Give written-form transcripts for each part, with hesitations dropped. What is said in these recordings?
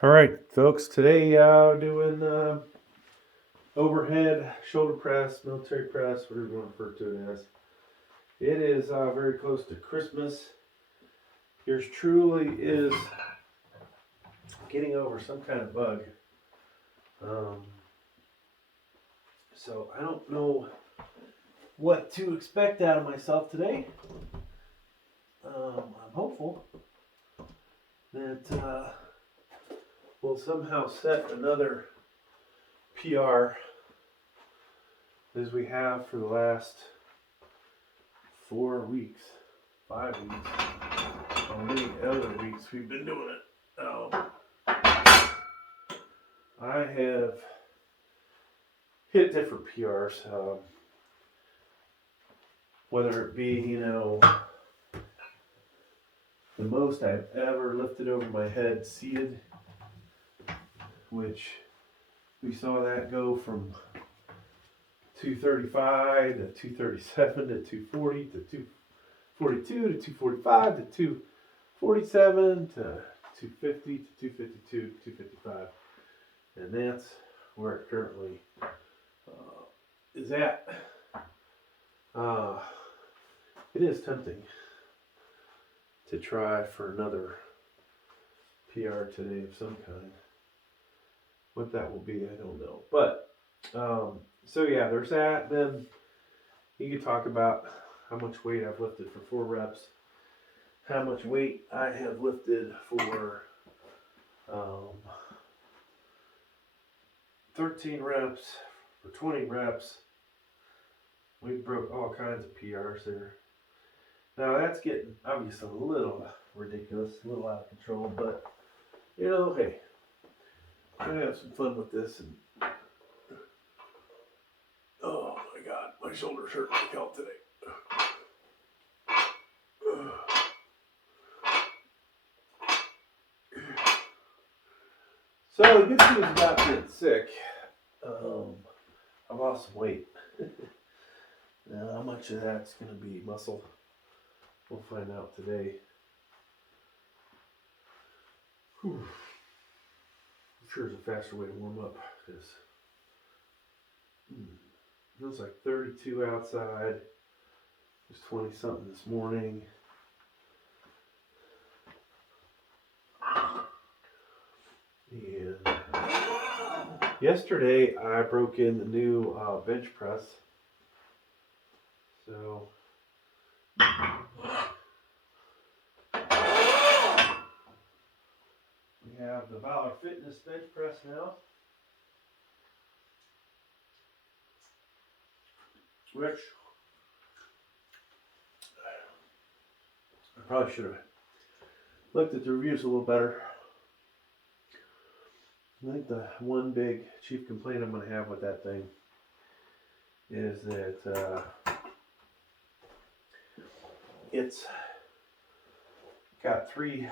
All right, folks. Today, doing overhead shoulder press, military press, whatever you want to refer to it as. It is very close to Christmas. Yours truly is getting over some kind of bug. Um, so I don't know what to expect out of myself today. I'm hopeful that we'll somehow set another PR as we have for the last 4 weeks, 5 weeks, or many other weeks we've been doing it. I have hit different PRs, whether it be, the most I've ever lifted over my head seated, which we saw that go from 235 to 237 to 240 to 242 to 245 to 247 to 250 to 252 to 255. And that's where it currently is at. It is tempting to try for another PR today of some kind. What that will be, I don't know. But, so yeah, there's that. Then you can talk about how much weight I've lifted for 4 reps, how much weight I have lifted for 13 reps, for 20 reps. We broke all kinds of PRs there. Now that's getting obviously a little ridiculous, a little out of control, but hey, I'm gonna have some fun with this. And oh my God, my shoulders hurt like hell today. So the good news about being sick, I lost some weight. Now how much of that's going to be muscle, we'll find out today. Whew. I'm sure there's a faster way to warm up, because it was like 32 outside. It was 20 something this morning. And yesterday I broke in the new bench press. So we have the Valor Fitness bench press now, which I probably should have looked at the reviews a little better. I think the one big chief complaint I'm going to have with that thing is that it's got 3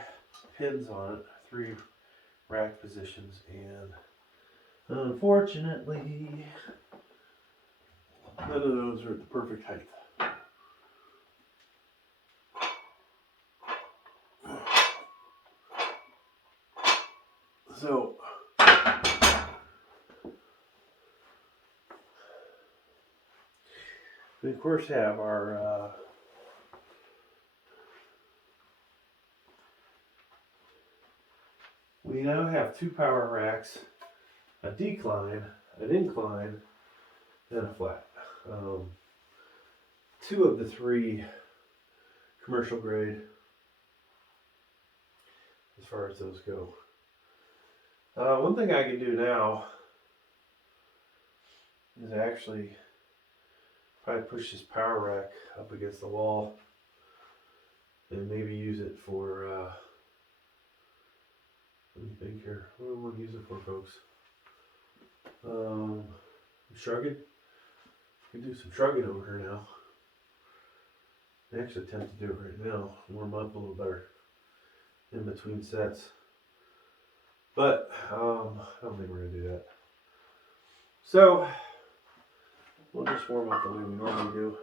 pins on it, 3 rack positions, and unfortunately none of those are at the perfect height. So we of course have our we now have 2 power racks, a decline, an incline, and a flat. 2 of the 3 commercial grade as far as those go. One thing I can do now is actually probably push this power rack up against the wall and maybe use it for, let me think here, what do I want to use it for, folks? Shrugging. I can do some shrugging over here now. I actually attempt to do it right now, warm up a little better in between sets. But I don't think we're going to do that. So we'll just warm up the way we normally do.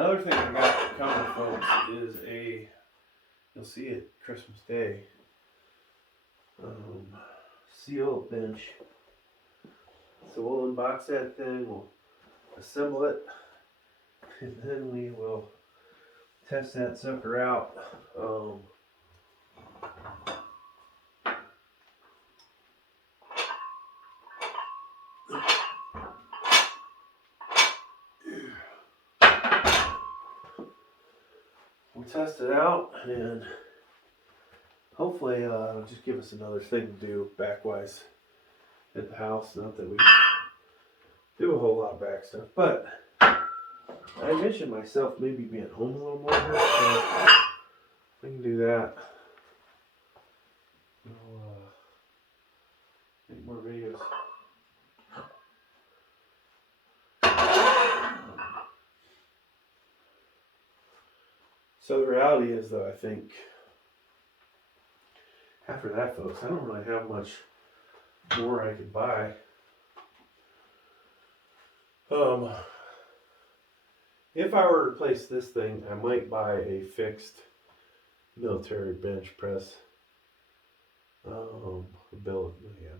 Another thing I got coming, folks, is you'll see it Christmas Day, seal bench. So we'll unbox that thing, we'll assemble it, and then we will test that sucker out. We'll test it out, and hopefully it'll just give us another thing to do backwise at the house. Not that we do a whole lot of back stuff, but I mentioned myself maybe being home a little more here, so we can do that. We'll make more videos. So the reality is, though, I think after that, folks, I don't really have much more I could buy. If I were to replace this thing, I might buy a fixed military bench press.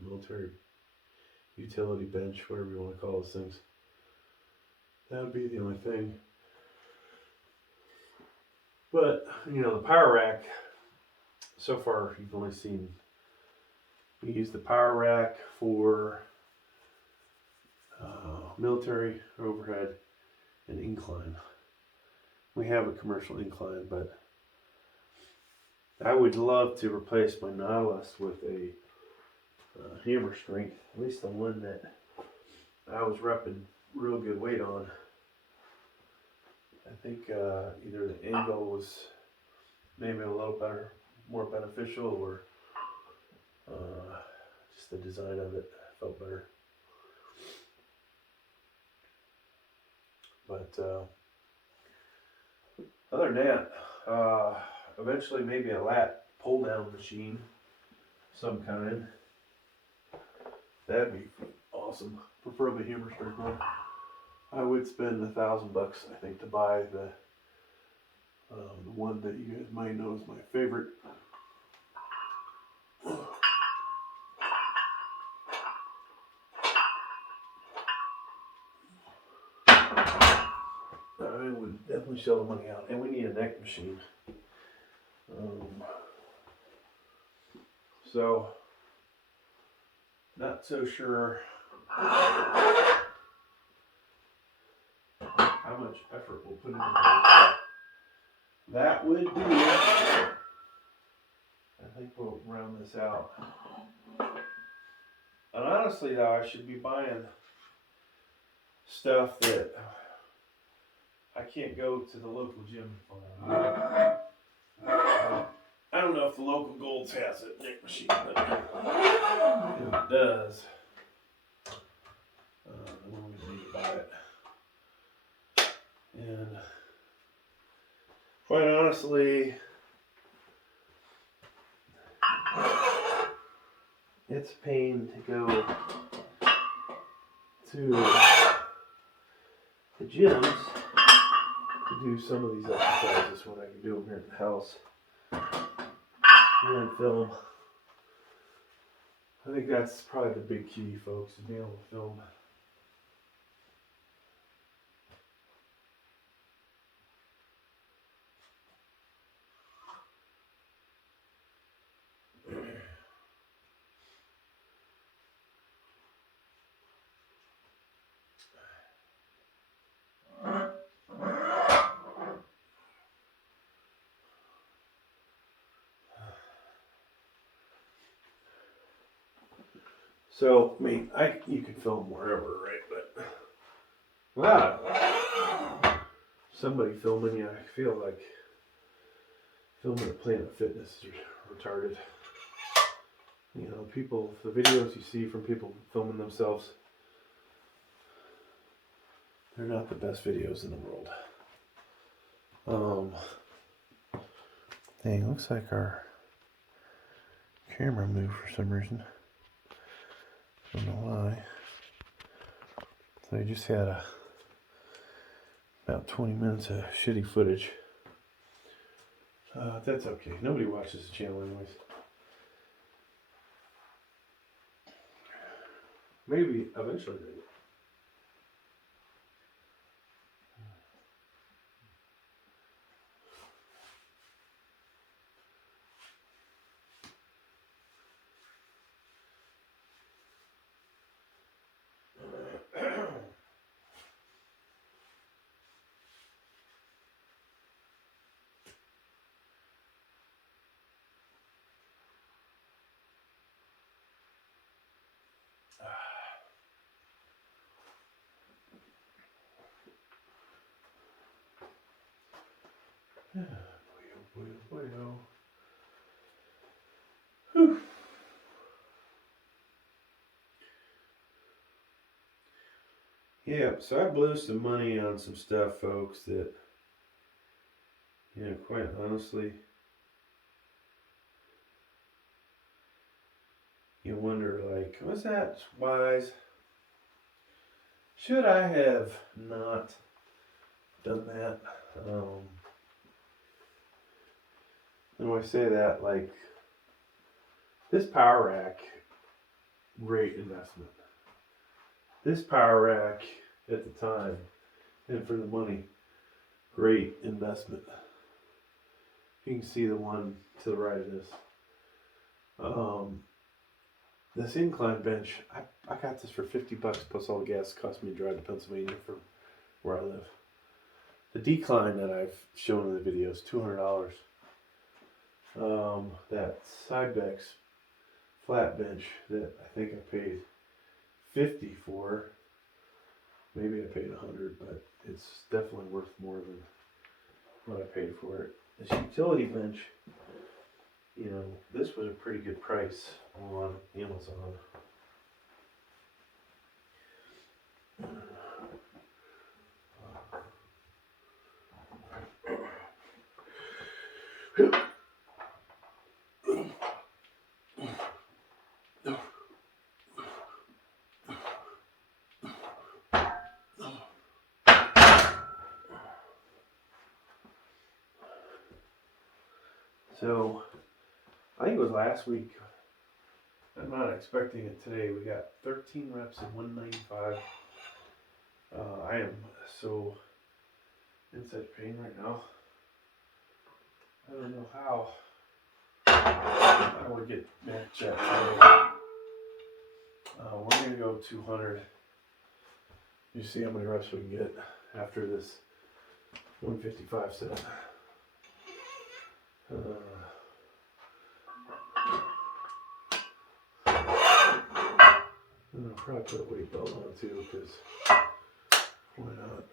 Military utility bench, whatever you want to call those things. That would be the only thing. But, the power rack, so far you've only seen we use the power rack for military overhead and incline. We have a commercial incline, but I would love to replace my Nautilus with a hammer strength, at least the one that I was repping real good weight on. I think either the angle was maybe a little better, more beneficial, or just the design of it felt better. But other than that, eventually maybe a lat pull down machine, some kind. That'd be awesome. Preferably hammer strength one. I would spend $1,000, I think, to buy the one that you guys might know is my favorite. I would definitely shell the money out, and we need a neck machine. So, not so sure how much effort we'll put into this. That would be, I think we'll round this out. And honestly, though, I should be buying stuff that I can't go to the local gym for. I don't know if the local Golds has it, neck machine, but if it does, then we need to buy it. And quite honestly, it's a pain to go to the gyms to do some of these exercises when I can do them here at the house and film. I think that's probably the big key, folks, is being able to film. So, I mean, you can film wherever, right? But without somebody filming you, I feel like filming at Planet Fitness is retarded. People, the videos you see from people filming themselves, they're not the best videos in the world. Dang, looks like our camera moved for some reason. Don't know why. So I just had a About 20 minutes of shitty footage. That's okay. Nobody watches the channel anyways. Maybe eventually they will. Whew. Yeah, so I blew some money on some stuff, folks, that, quite honestly, you wonder, like, was that wise? Should I have not done that? And when I say that, like, this power rack, great investment. This power rack at the time, and for the money, great investment. You can see the one to the right of this. This incline bench, I got this for $50 plus all the gas it cost me to drive to Pennsylvania from where I live. The decline that I've shown in the video is $200. That Cybex flat bench that I think I paid $50 for, maybe I paid $100, but it's definitely worth more than what I paid for it. This utility bench, this was a pretty good price on Amazon. So, I think it was last week. I'm not expecting it today. We got 13 reps at 195. I am so in such pain right now. I don't know how I would get back checked today. We're going to go 200. You see how many reps we can get after this 155 set. And I'll probably put a weight belt on too, because why not?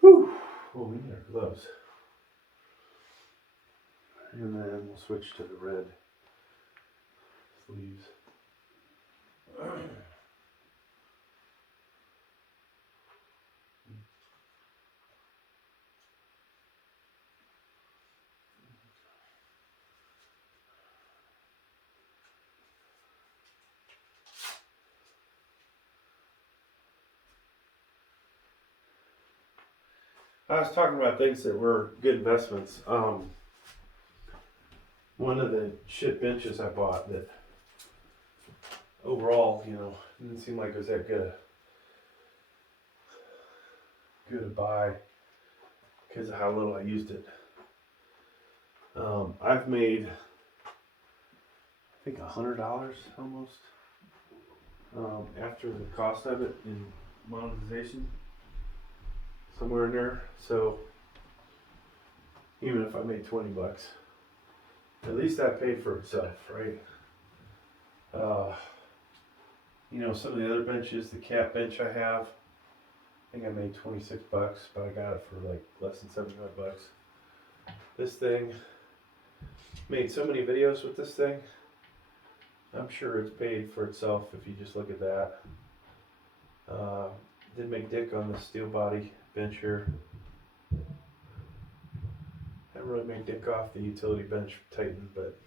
Whew. Oh, we need our gloves. And then we'll switch to the red sleeves. I was talking about things that were good investments. One of the shit benches I bought that overall, didn't seem like it was that good to buy because of how little I used it. I've made, I think, $100 almost after the cost of it in monetization, somewhere in there. So even if I made $20, at least that paid for itself, right? Some of the other benches, the cat bench I have, I think I made $26, but I got it for like less than $75. This thing, made so many videos with this thing. I'm sure it's paid for itself if you just look at that. Did make dick on this steel body bench here. Haven't really made dick off the utility bench Titan, but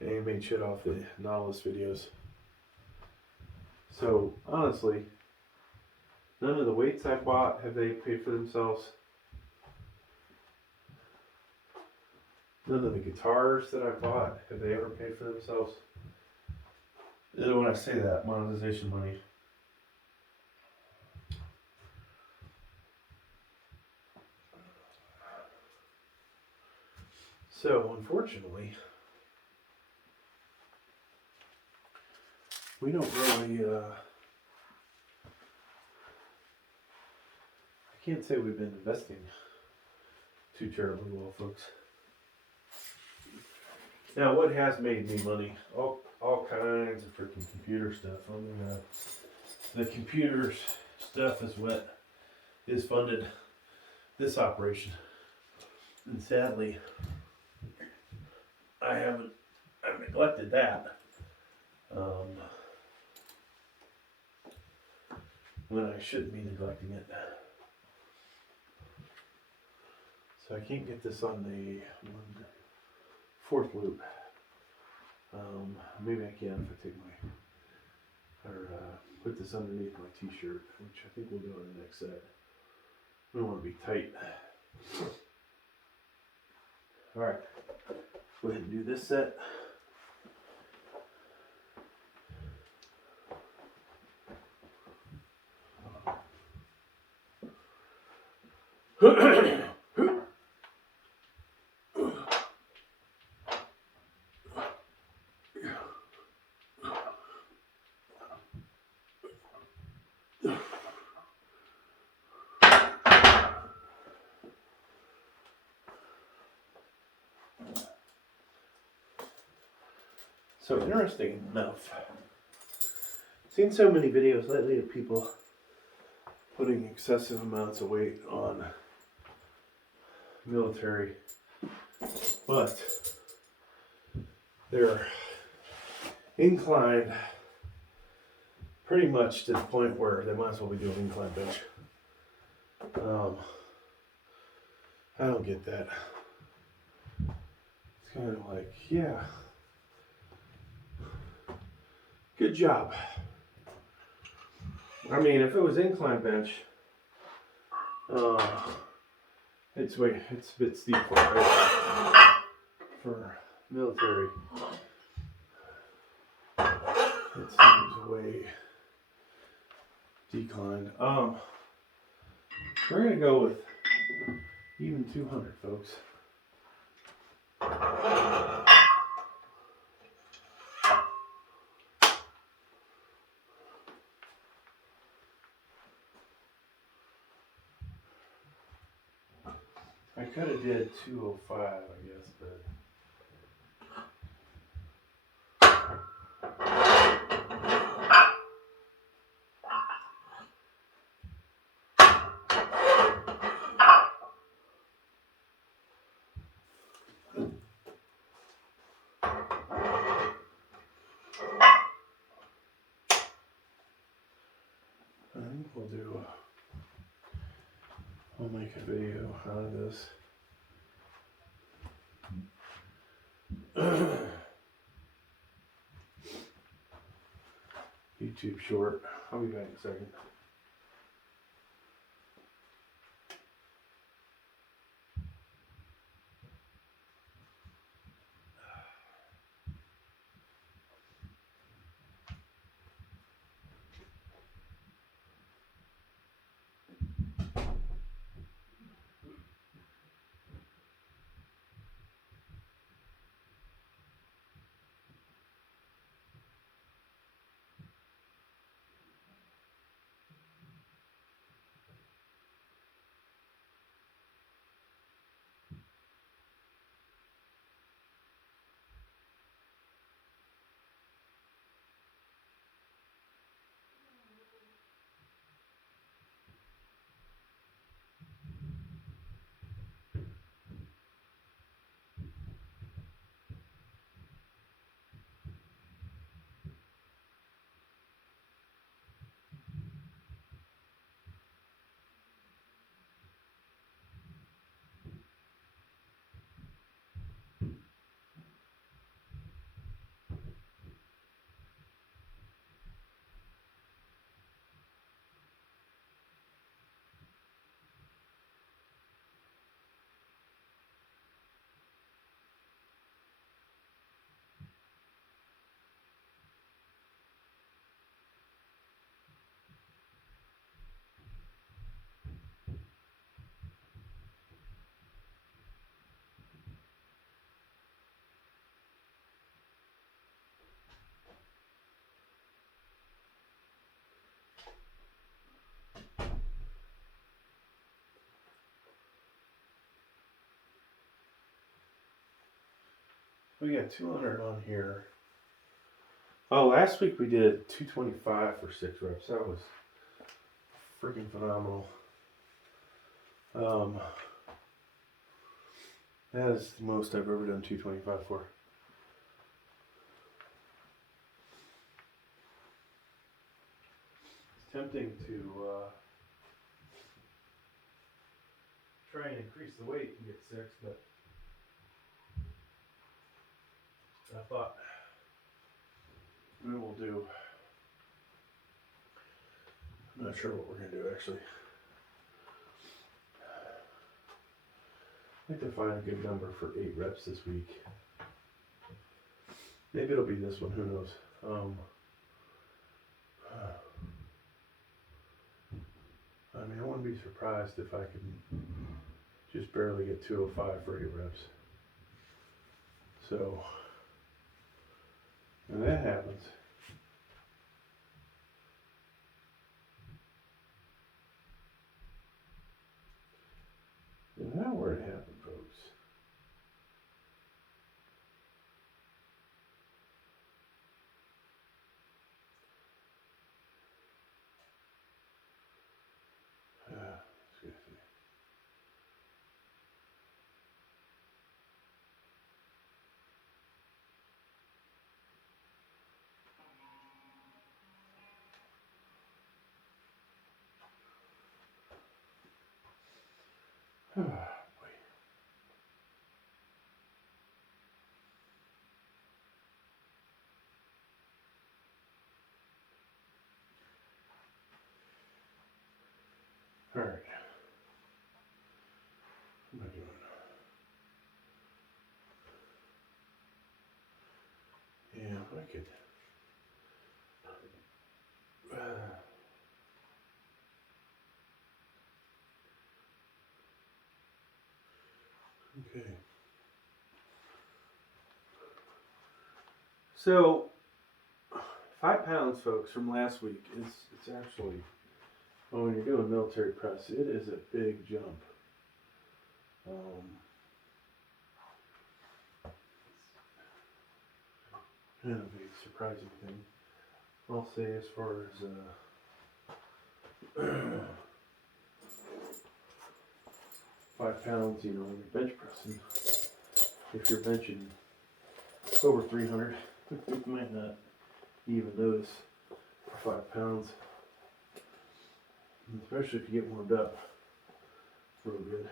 I ain't made shit off the Nautilus videos. So honestly, None of the weights I bought have they paid for themselves. None of the guitars that I bought have they ever paid for themselves. And when I say that, monetization money. So, unfortunately, we don't really, I can't say we've been investing too terribly well, folks. Now, what has made me money? All kinds of freaking computer stuff. I mean, the computer stuff is what is funded this operation. And sadly, I've neglected that. When I shouldn't be neglecting it. So I can't get this on the fourth loop. Maybe I can if I take put this underneath my t-shirt, which I think we'll do on the next set. We don't want to be tight. Alright, go ahead and do this set. So interesting enough, seen so many videos lately of people putting excessive amounts of weight on military, but they're inclined pretty much to the point where they might as well be doing incline bench. I don't get that. It's kind of like, yeah, good job. I mean, if it was incline bench, it's a bit steep for military. It seems way declined. We're gonna go with even 200, folks. I could have did 205, I guess, but I think we'll make a video out of this. YouTube short. I'll be back in a second. we got 200 on here. Oh, last week we did 225 for 6 reps. That was freaking phenomenal. That is the most I've ever done 225 for. It's tempting to try and increase the weight and get 6, but I thought we will do. I'm not sure what we're going to do actually. I'd like to find a good number for 8 reps this week. Maybe it'll be this one, who knows. I mean, I wouldn't be surprised if I could just barely get 205 for 8 reps. So, when that happens, if that were to happen, folks, excuse me. All right. What am I doing? Yeah, I could. Okay. So, 5 pounds, folks, from last week. It's actually, well, when you're doing military press, it is a big jump. Kind of a surprising thing. I'll say as far as 5 pounds, you know, when you're bench pressing, if you're benching over 300, you might not even notice 5 pounds, especially if you get warmed up real good.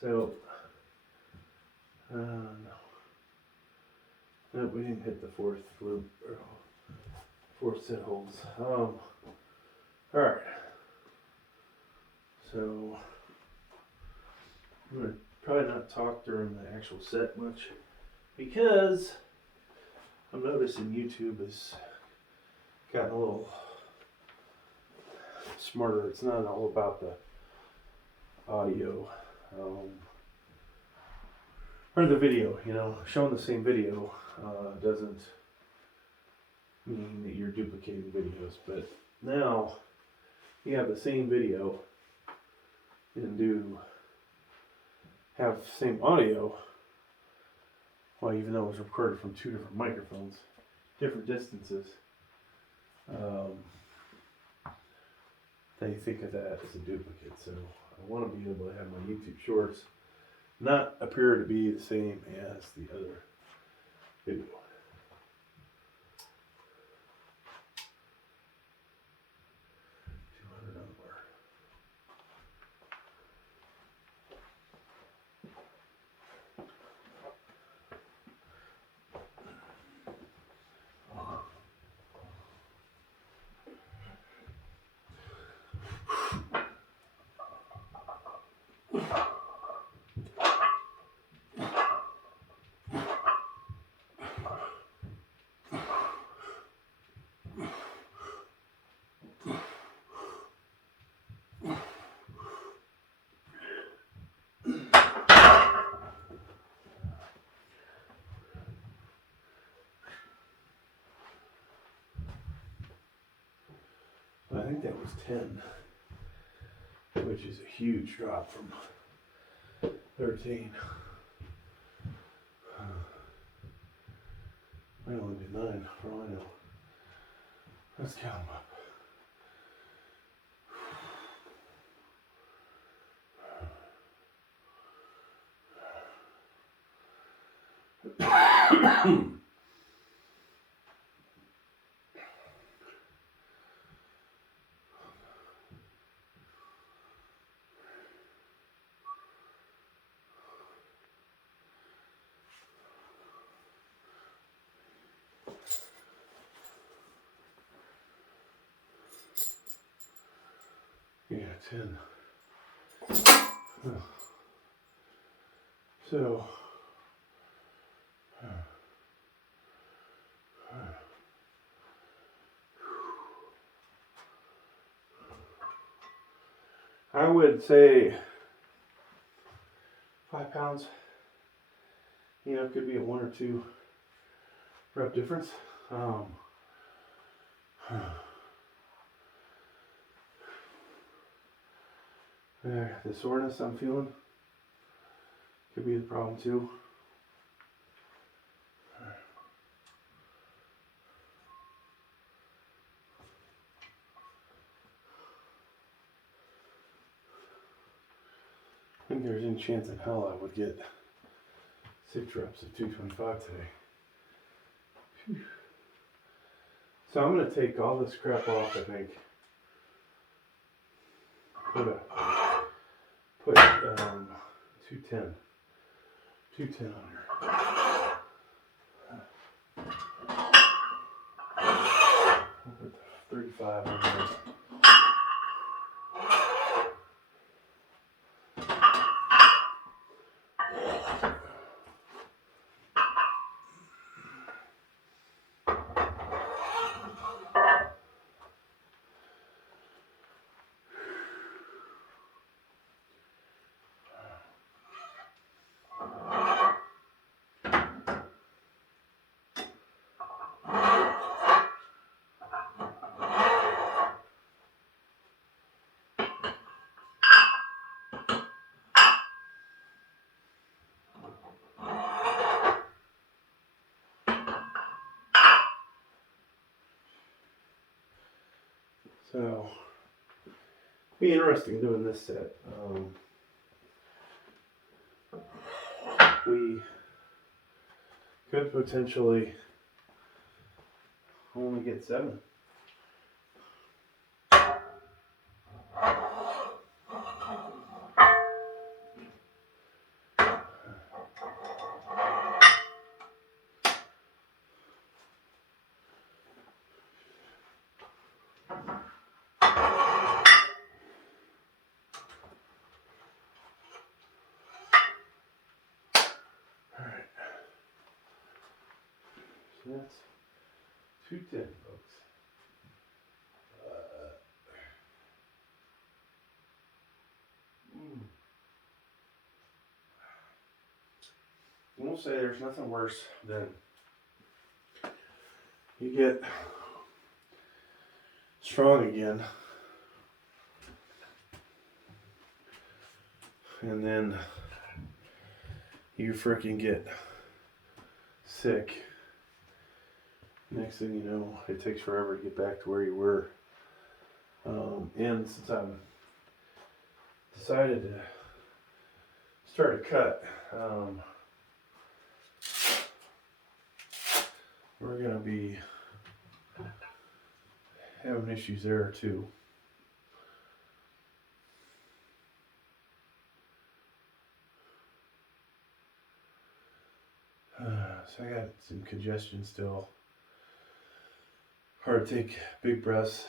So, no, we didn't hit the 4th loop, or 4th set holds. All right. So, I'm going to probably not talk during the actual set much, because I'm noticing YouTube has gotten a little smarter. It's not all about the audio, or the video, you know. Showing the same video doesn't mean that you're duplicating videos, but now you have the same video and have the same audio, well, even though it was recorded from 2 different microphones, different distances, they think of that as a duplicate. So I want to be able to have my YouTube shorts not appear to be the same as the other video. I think that was 10, which is a huge drop from 13. I only did 9, for all I know. Let's count them up. Yeah, 10. So, I would say 5 pounds. You know, it could be a 1 or 2 rep difference. The soreness I'm feeling could be the problem too. I think there's any chance in hell I would get 6 reps of 225 today. Whew. So I'm going to take all this crap off, I think. Put 210. 210 on her. I'll put 35 on there. So, be interesting doing this set. We could potentially only get 7. Alright. So that's 210, folks. I will say there's nothing worse than you get strong again and then you freaking get sick. Next thing you know, it takes forever to get back to where you were. And since I'm decided to start a cut, we're gonna be having issues there too. So I got some congestion still. Hard to take big breaths.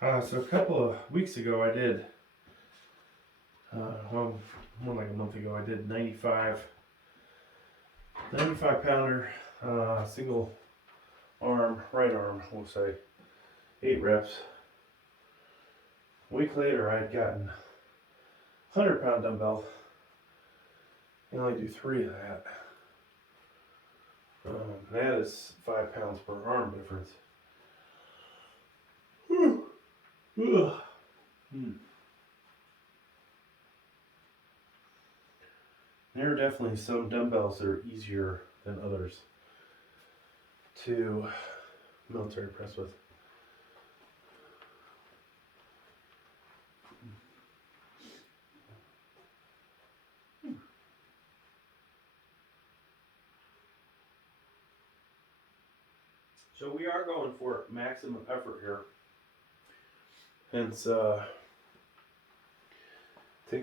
So a couple of weeks ago I did, well, more like a month ago, I did 95 pounder, single arm, right arm, we'll say, 8 reps. A week later I had gotten 100-pound dumbbell. I only do 3 of that. That is 5 pounds per arm difference. There are definitely some dumbbells that are easier than others to military press with. So we are going for maximum effort here. Hence, take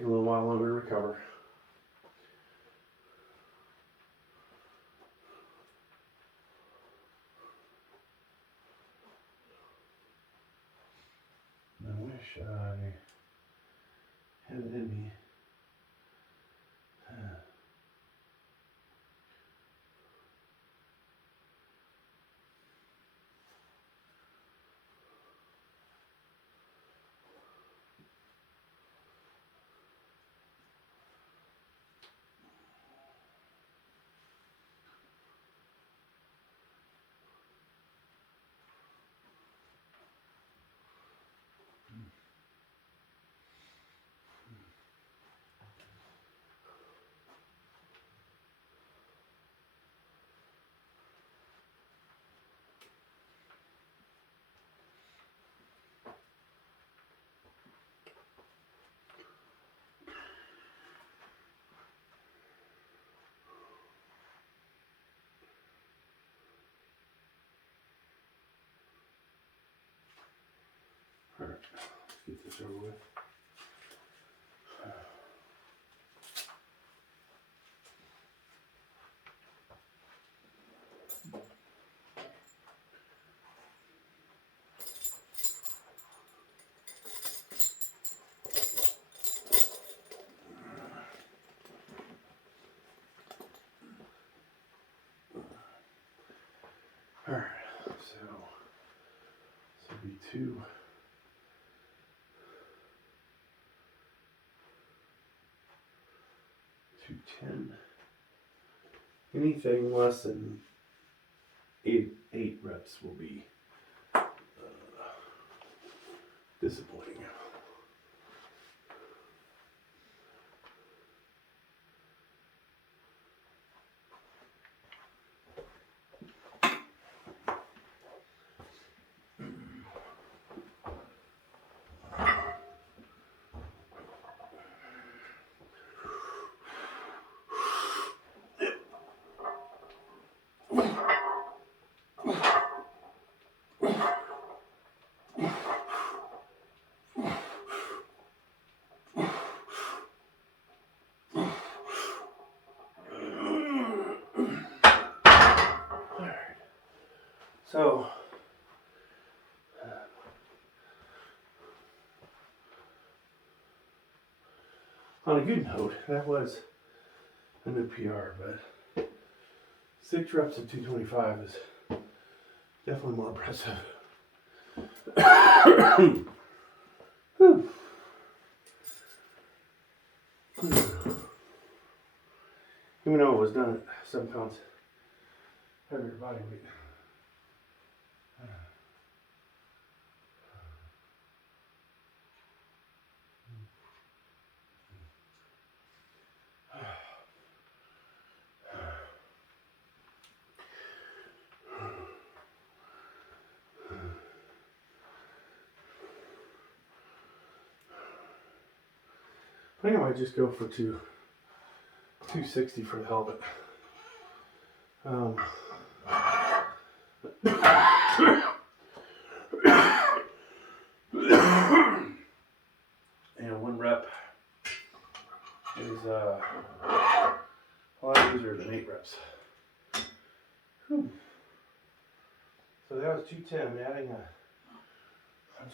a little while longer to recover. I wish I had it in me. All right, let's get this over with. All right, so this will be 210. Anything less than 8 reps will be disappointing. So, on a good note, that was a new PR, but 6 reps of 225 is definitely more impressive. Whew. Even though it was done at 7 pounds heavier body weight. I think I might just go for 260 for the hell of it. And 1 rep is a lot easier than 8 reps. Whew. So that was 210, adding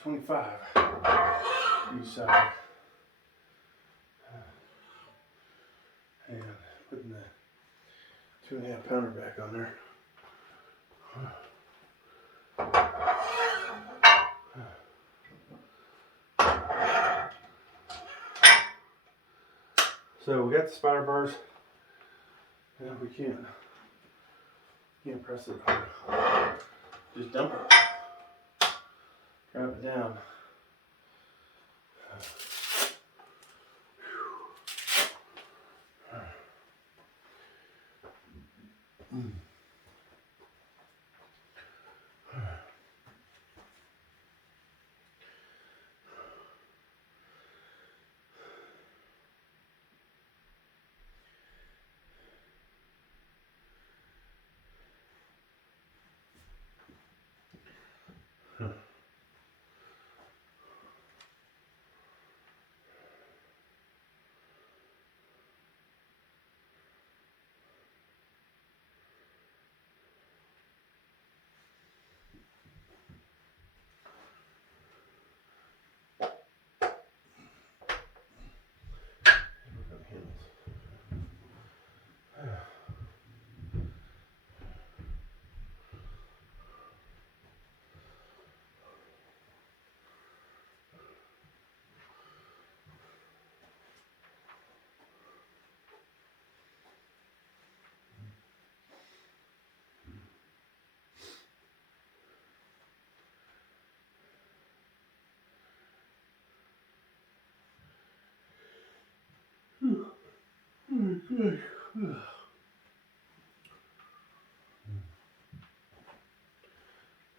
25 each side. And putting the 2.5 pounder back on there. So we got the spider bars, and we can't press it hard. Just dump it, drop it down.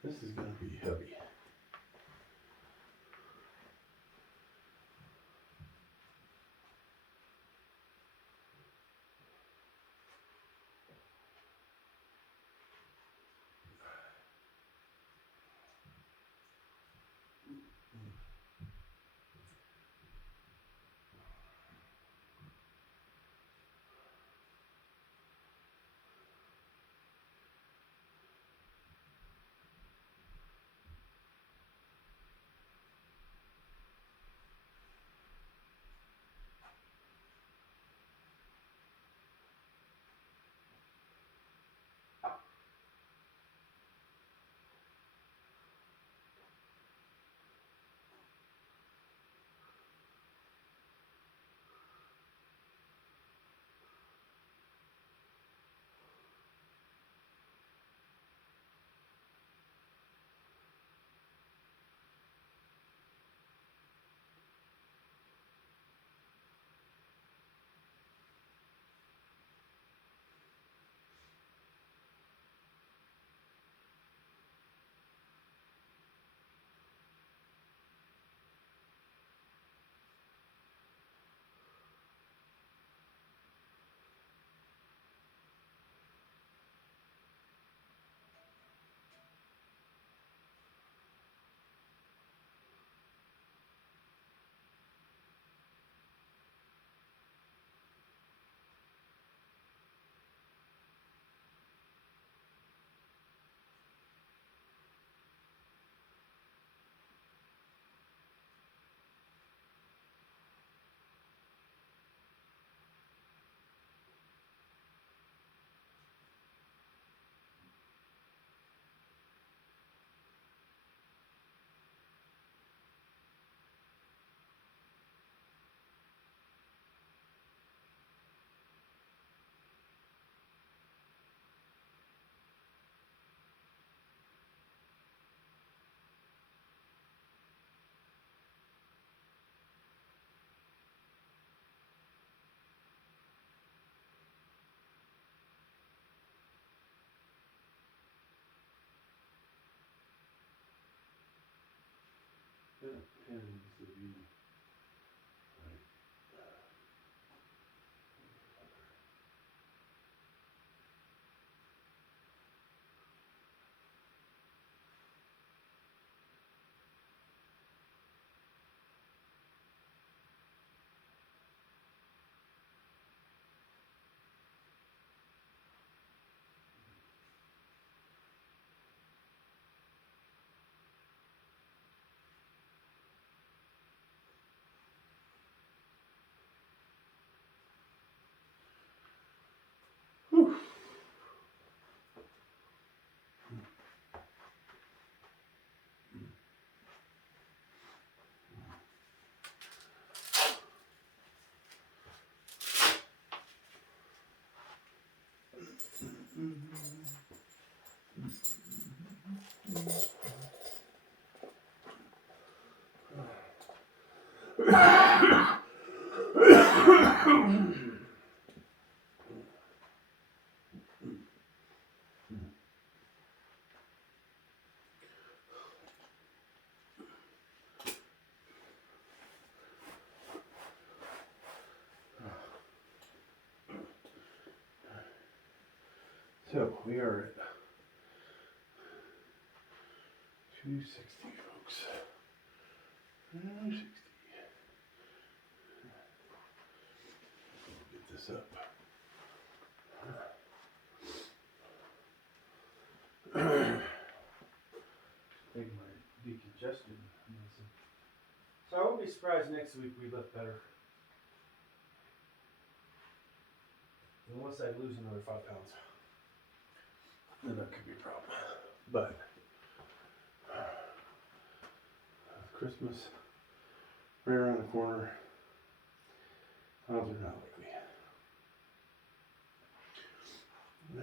This is going to be heavy. That needs to be right. So we are at 260, folks. 260. Get this up. Take my decongestion medicine. So I won't be surprised next week we look better. Unless I lose another 5 pounds. Then that could be a problem. But Christmas right around the corner. Odds are not likely. No.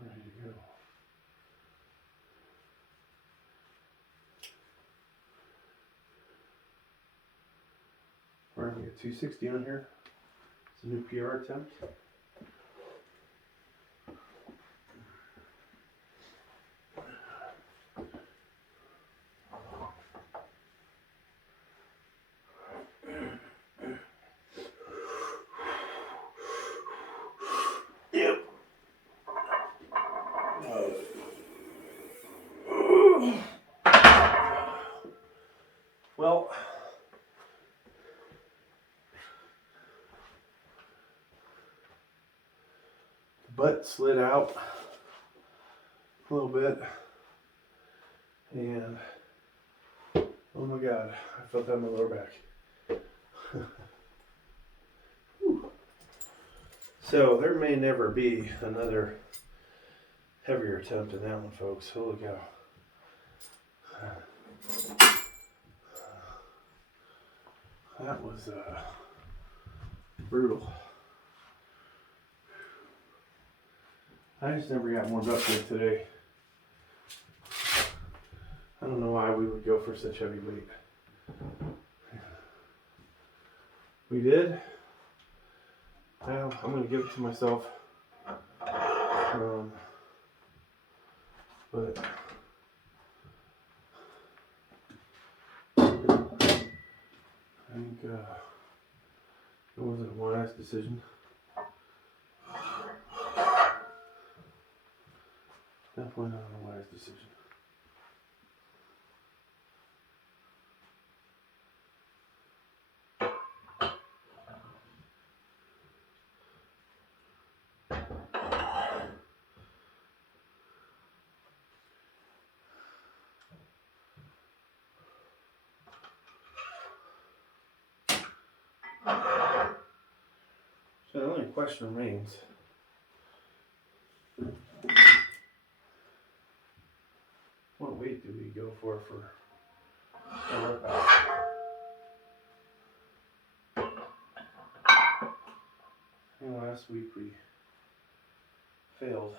Ready to go. We're going to get 260 on here. It's a new PR attempt. Yep. Well, butt slid out a little bit, and oh my god, I felt that in my lower back. So there may never be another heavier attempt in that one, folks. Holy cow. That was brutal. I just never got warmed up good today. I don't know why we would go for such heavy weight. We did. Well, I'm going to give it to myself. But I think it wasn't a wise decision. Definitely not a wise decision. So the only question remains, what weight do we go for a workout? And last week we failed.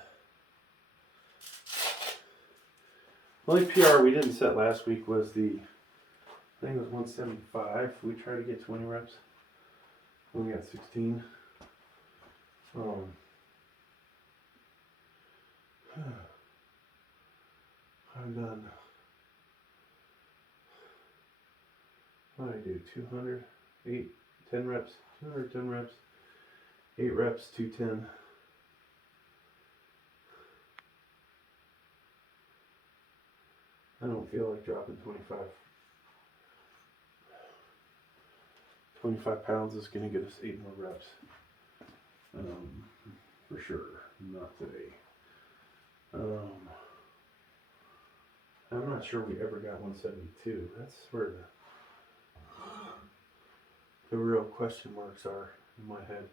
The only PR we didn't set last week was I think it was 175. We tried to get 20 reps. We got 16. I've done, what did I do? 200, 10 reps, 210 reps, 8 reps, 210. I don't feel like dropping 25 pounds is going to get us 8 more reps. For sure. Not today. I'm not sure we ever got 172. That's where the real question marks are in my head.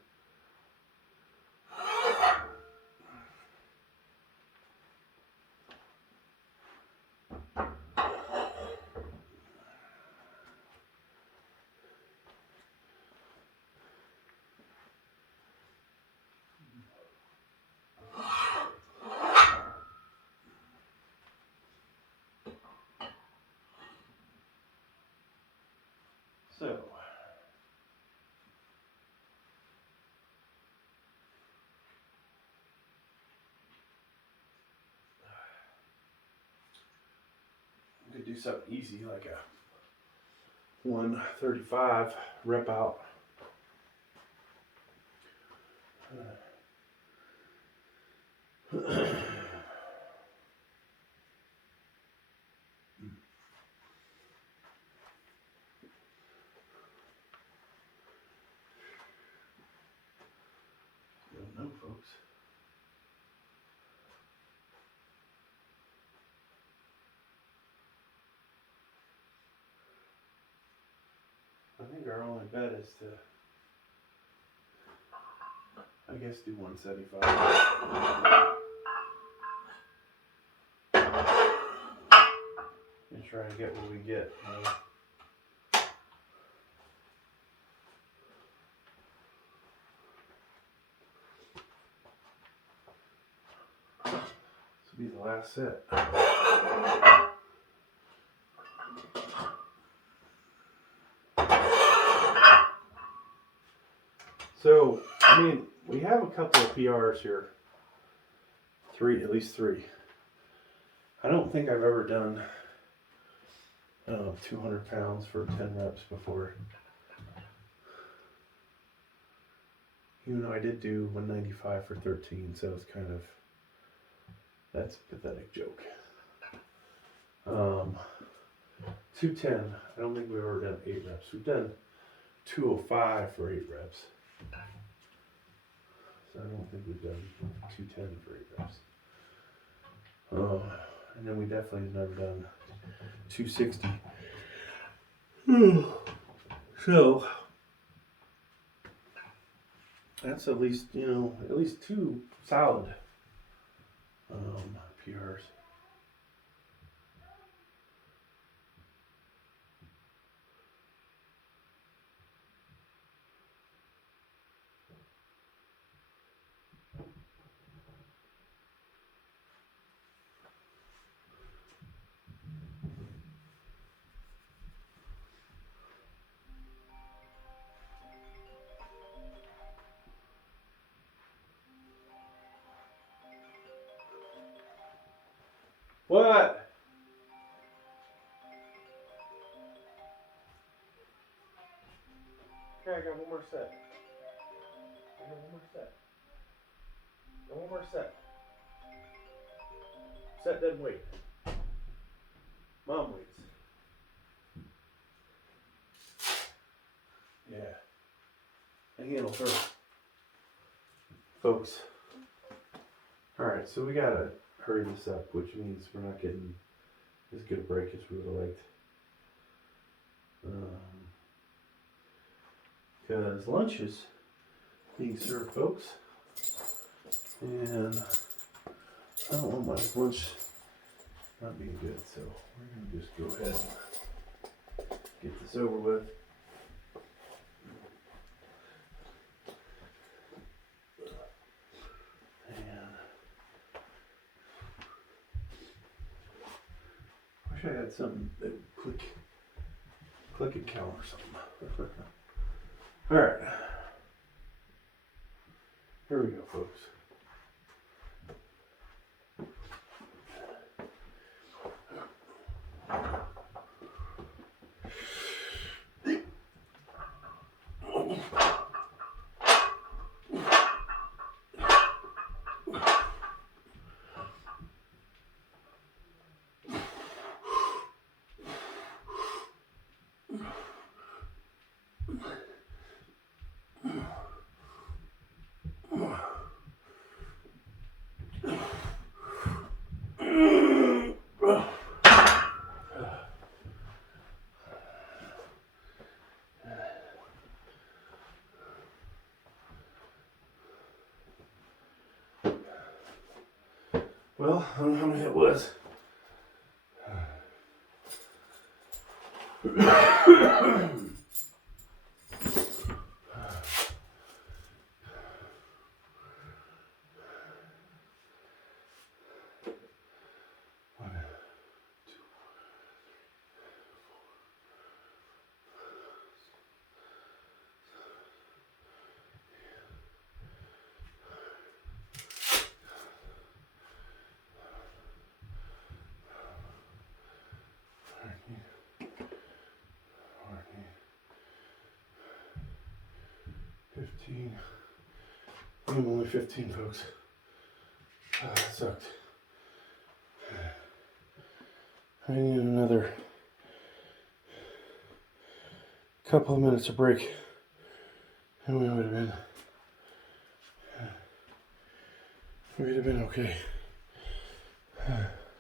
could do something easy like a 135 rep out. Don't know, folks. I think our only bet is to, I guess, do 175. And try and get what we get. This will be the last set. So, I mean, we have a couple of PRs here. At least three. I don't think I've ever done 200 pounds for 10 reps before. Even though I did do 195 for 13, so it's kind of, that's a pathetic joke. 210, I don't think we've ever done 8 reps. We've done 205 for 8 reps. So I don't think we've done 210 for 8 reps. And then we definitely have never done 260. So that's at least, at least 2 solid PRs. What? Okay, I got one more set. One more set. Set dead weight. Mom weights. Yeah. I handle her. Folks. Alright, so we gotta hurry this up, which means we're not getting as good a break as we would have liked. Because lunch is being served, folks. And I don't want my lunch not being good, so we're going to just go ahead and get this over with. And I wish I had something that would click and count or something. Alright. Here we go, folks. Well, I don't know how many it was. 15. I'm only 15, folks. That sucked. I need another couple of minutes of break, and we'd have been okay.